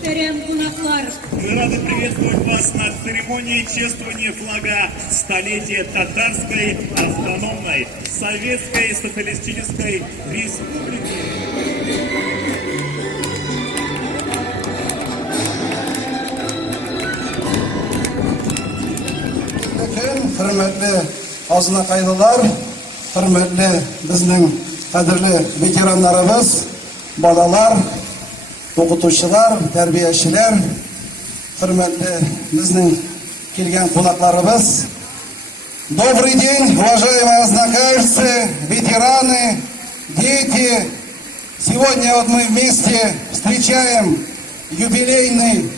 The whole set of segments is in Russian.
Мы рады приветствовать вас на церемонии чествования флага столетия Татарской автономной Советской Социалистической Республики. Hürmetli aznakaylılar, hürmetli bizning qadrli veteranlarımız, balalar, o'qituvchilar, tarbiyachilar, hurmatli bizning kelgan qonaqlarimiz. Добрый день, уважаемые ознакаевцы, ветераны, дети. Сегодня вот мы вместе встречаем юбилейный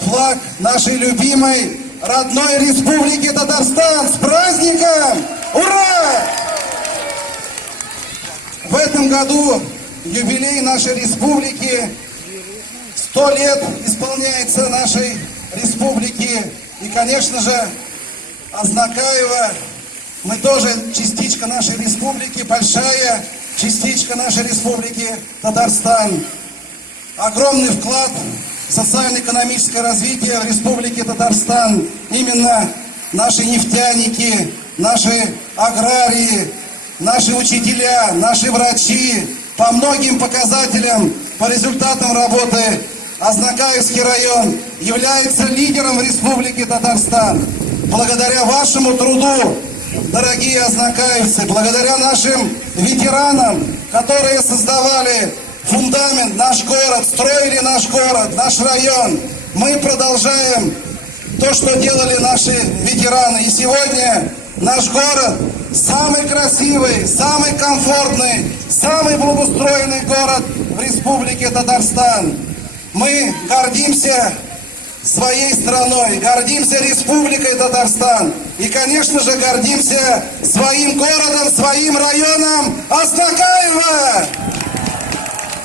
флаг нашей любимой родной республики Татарстан. С праздником! Ура! В этом году юбилей нашей республики, 100 лет исполняется нашей республики. И, конечно же, Азнакаево, мы тоже частичка нашей республики, большая частичка нашей республики Татарстан. Огромный вклад в социально-экономическое развитие в республике Татарстан. Именно наши нефтяники, наши аграрии, наши учителя, наши врачи. По многим показателям, по результатам работы, Азнакаевский район является лидером в Республике Татарстан. Благодаря вашему труду, дорогие азнакаевцы, благодаря нашим ветеранам, которые создавали фундамент, наш город, строили наш город, наш район, мы продолжаем то, что делали наши ветераны. И сегодня наш город самый красивый, самый комфортный, самый благоустроенный город в Республике Татарстан. Мы гордимся своей страной, гордимся Республикой Татарстан. И, конечно же, гордимся своим городом, своим районом Азнакаево.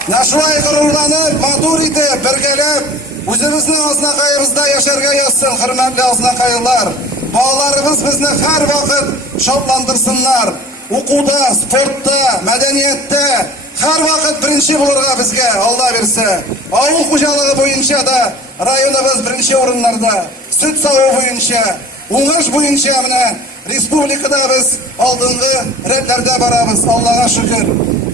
Нашуай гурурланып, матур итеп, бергәләп, үзебезнең Азнакаебызда яшәргә язсын, хөрмәтле азнакаевлар. Балаларыбыз безне һәр вакыт шатландырсыннар. Укуда, спортта, мәдәнияттә һәр вакыт беренче булырга безгә Алла бирсә. Авыл хуҗалыгы буенча да районыбыз беренче урыннарда. Сөт савы буенча, уңыш буенча менә республикада без алдынгы рәтләрдә барабыз. Аллага шөкер.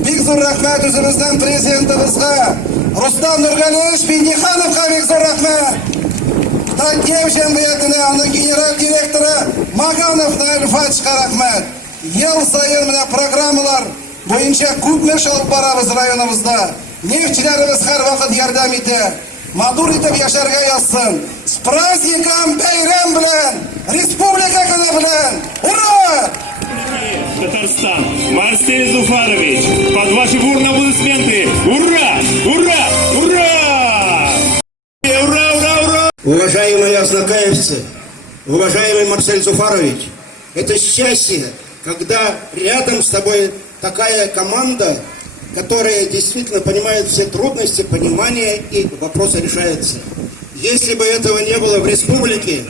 Бик зур рәхмәт үзебезнең президентыбызга, Рустам Нургалиевич Миңнехановка бик зур рәхмәт. Танкев җәмгыятенә, аның генераль директоры Магановна Ильфатовичка рәхмәт. Ел сайын менә программалар буенча күп эш алып барабыз районыбызда. Нефтчеләребез һәр вакыт ярдәм итә. Матур итеп яшәргә язсын. С праздником, бәйрәм белән, республика көне белән. Ура! Татарстан, Марсель Зуфарович, под ваши бурные аплодисменты. Ура! Ура! Ура! Ура! Ура! Ура! Уважаемые азнакаевцы, уважаемый Марсель Зуфарович, это счастье, когда рядом с тобой такая команда, которая действительно понимает все трудности, понимание и вопросы решаются. Если бы этого не было в республике,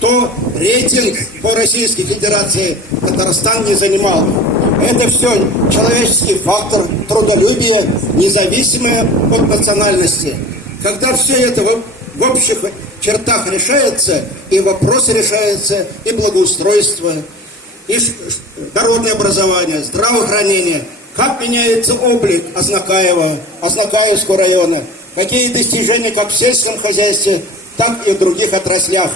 то рейтинг по Российской Федерации Татарстан не занимал. Это все человеческий фактор, трудолюбие, независимое от национальности. Когда все это в общих чертах решается, и вопросы решаются, и благоустройство, и народное образование, здравоохранение, как меняется облик Азнакаева, Азнакаевского района, какие достижения как в сельском хозяйстве, так и в других отраслях.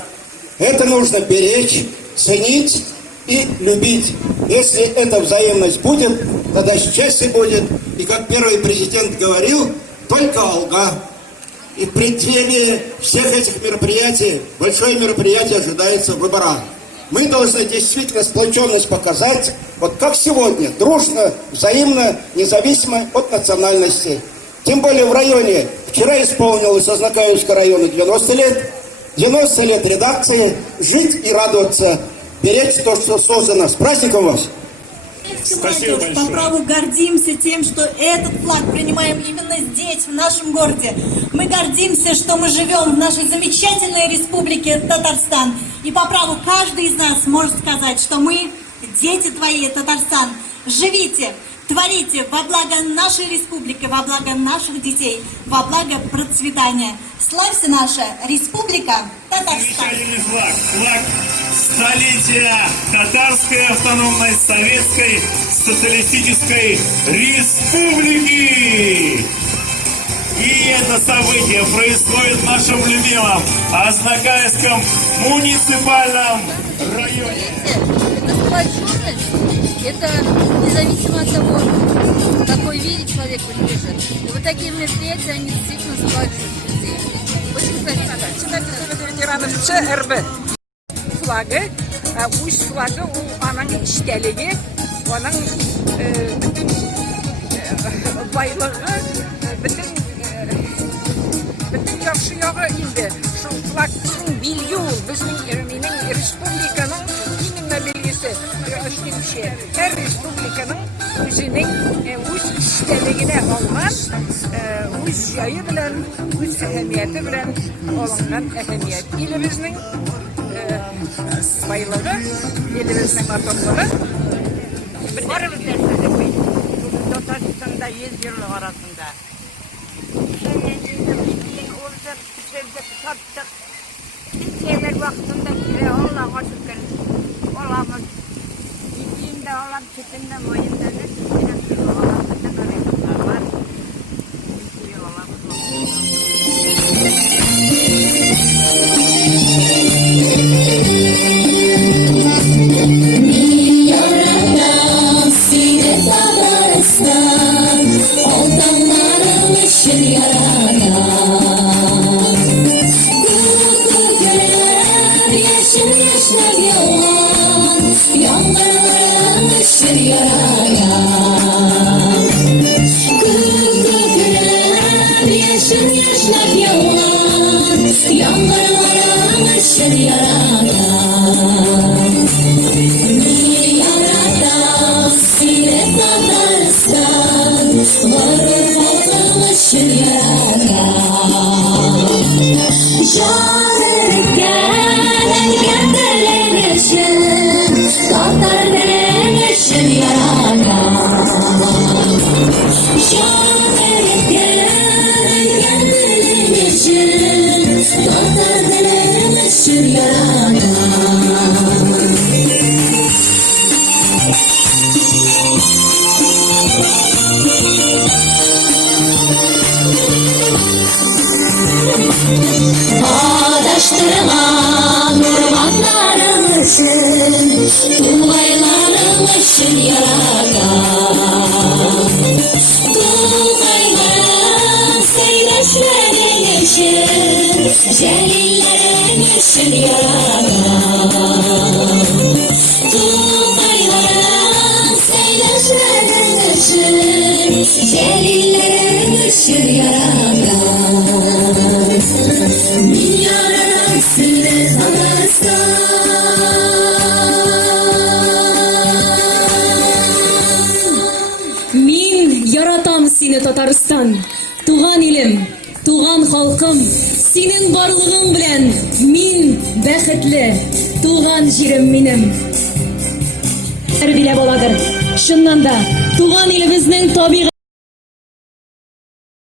Это нужно беречь, ценить и любить. Если эта взаимность будет, тогда счастье будет. И как первый президент говорил, только Алга. И в преддверии всех этих мероприятий, большое мероприятие ожидается выбора. Мы должны действительно сплоченность показать, вот как сегодня, дружно, взаимно, независимо от национальности. Тем более в районе, вчера исполнилось Азнакаевского района 90 лет, 90 лет редакции, жить и радоваться, беречь то, что создано. С праздником вас! Спасибо большое. По праву гордимся тем, что этот флаг принимаем именно здесь, в нашем городе. Мы гордимся, что мы живем в нашей замечательной республике Татарстан. И по праву каждый из нас может сказать, что мы, дети твои, Татарстан, живите, творите во благо нашей республики, во благо наших детей, во благо процветания. Славься наша республика Татарстан! Замечательный флаг. Флаг столетия Татарской автономной советской социалистической республики. И это событие происходит в нашем любимом Азнакаевском муниципальном районе. Это сплоченность, это независимо от того, какой вере человек принадлежит. И вот такие мероприятия, они действительно сплачивают людей. Очень красиво. Ветеранов ЧРБ. Флагы, уч флагы, аның іштелігі, оның бүтін байлығы, бүтін жақшы яғы инде. Шул флагтың билгі ол, біздің республиканың именно белгісі. Әр республиканың өзінің өз іштелігіне алған, өз жайы білән, өз әхемияті білән алынған әхемият. Еліміздің байлығы, еліміздің атомлығы. Барымыз дәрсіздік. Татарстанда ел арасында. Orada tüfekte sattık. Türkiye'ler vaktinde kire Allah'a şükür. Allah'ın gittiğimde olan çetinde mayında ne Türkiye'de Allah'ın ne kadar var. Türkiye Allah'ın Ağdaştırılan ormanlarımızın Tuğaylarımızın yaradan Tuğaylarım seyreşlerin için Celillerimizin yaradan Tuğaylarım seyreşlerin için Celillerimizin yaradan Min yaradan sine Tatarstan Min yaratam seni Tatarstan, tuğan ilim, tuğan halkım, senin varlığın bilen min bәхетле, tuğan jirim benim. Bile boladır. Şundan da tuğan ilimizin tabiği